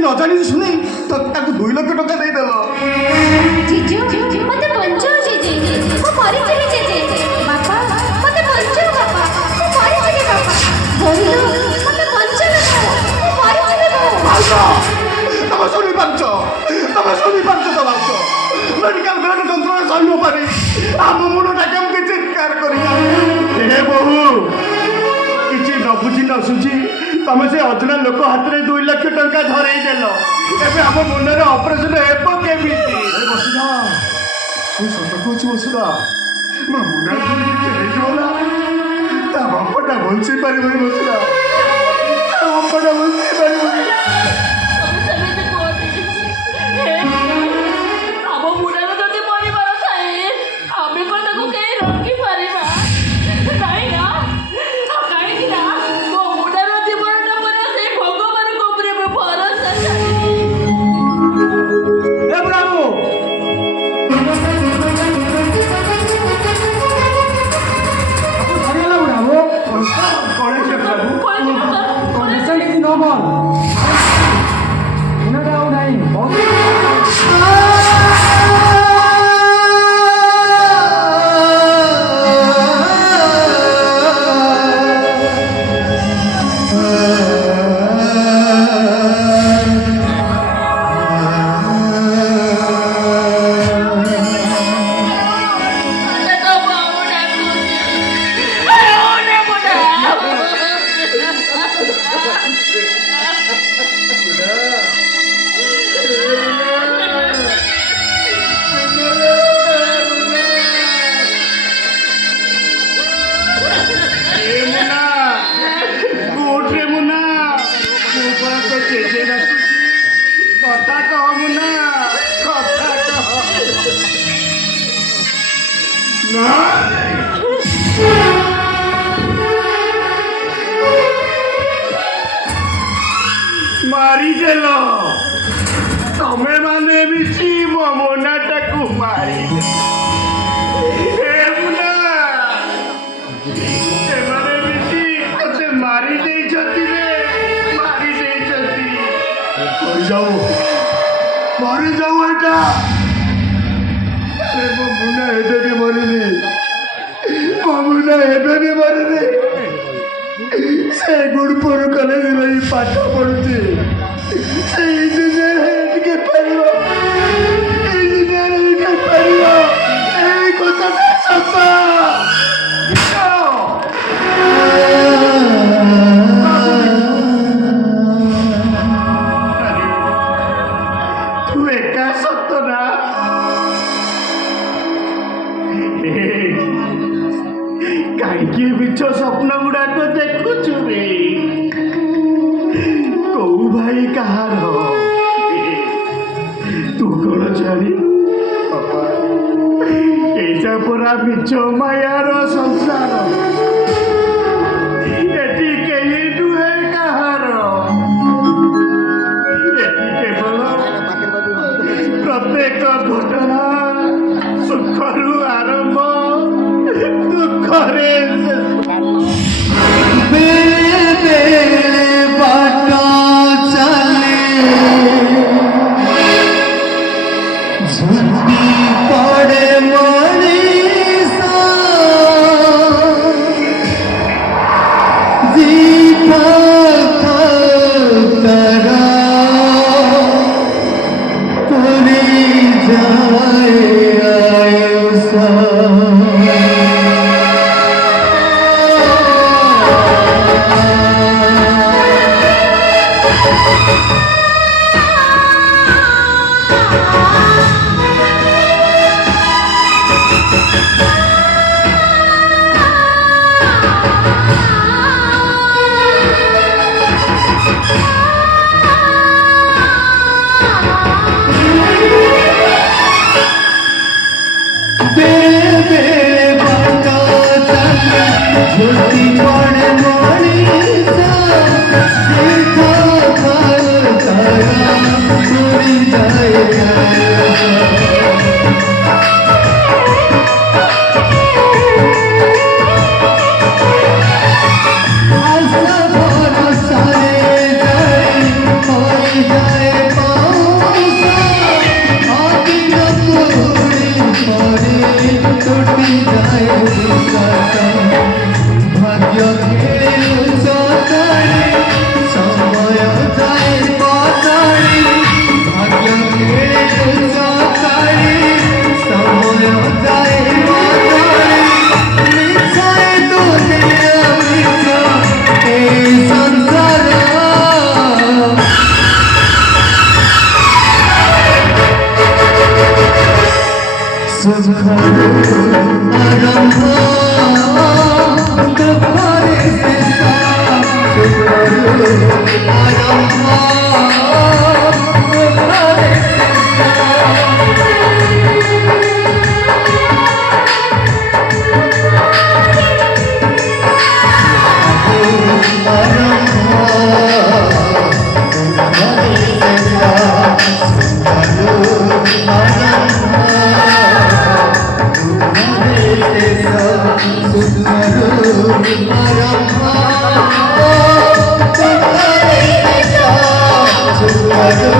न जानी सुनी तो 2 लाख टका दे देलो जीजू मते पंचो जीजे मो मरि चली जीजे बापा मते पंचो बापा मो मरि चली बापा बोलो मते पंचो मो मरि चली बाबा तम सुनी पंचो तो बाबा मेडिकल ब्लड कंट्रोल सही पारे आम मुंडा केमती चित्कार करिया हे बहु किछि न बुझी न सुझी तमे से अजना लोक हाथ में 2 लाख टका धरई देल एबे आम मुंडर ऑपरेशन हेबो केमिति बसुदा तू सत कहू बसुदा मो मुंडा हेजोला ता बापटा बंची पारिबो बसुदा ता बापटा बंची पारिबो मारी देल तमे माने भी मो मोनाटा को मारी मारी जाओ मरी जाऊ एटा अरे मो मुना एबे भी मरिनी मो मुना एबे भी मरिनी से गुड़पुर कॉलेज में पाठ पढ़ुची से इंजीनियर के परियो इंजीनियर के परियो ए कोता सपा तू एका सत्य ना कहीं बिच स्वप्न गुड़ाक देखुचु रे कौ भाई कहार तू कौन जानी ऐसा पूरा बिच मायार संसार एटी कहीं नुहे कहार केवल प्रत्येक घटना सुखरू आरंभ दुखरे बाटा चले झुंडी पड़े मनीषा दीपा करा पूरी जाए आयुषा जाए Sumaru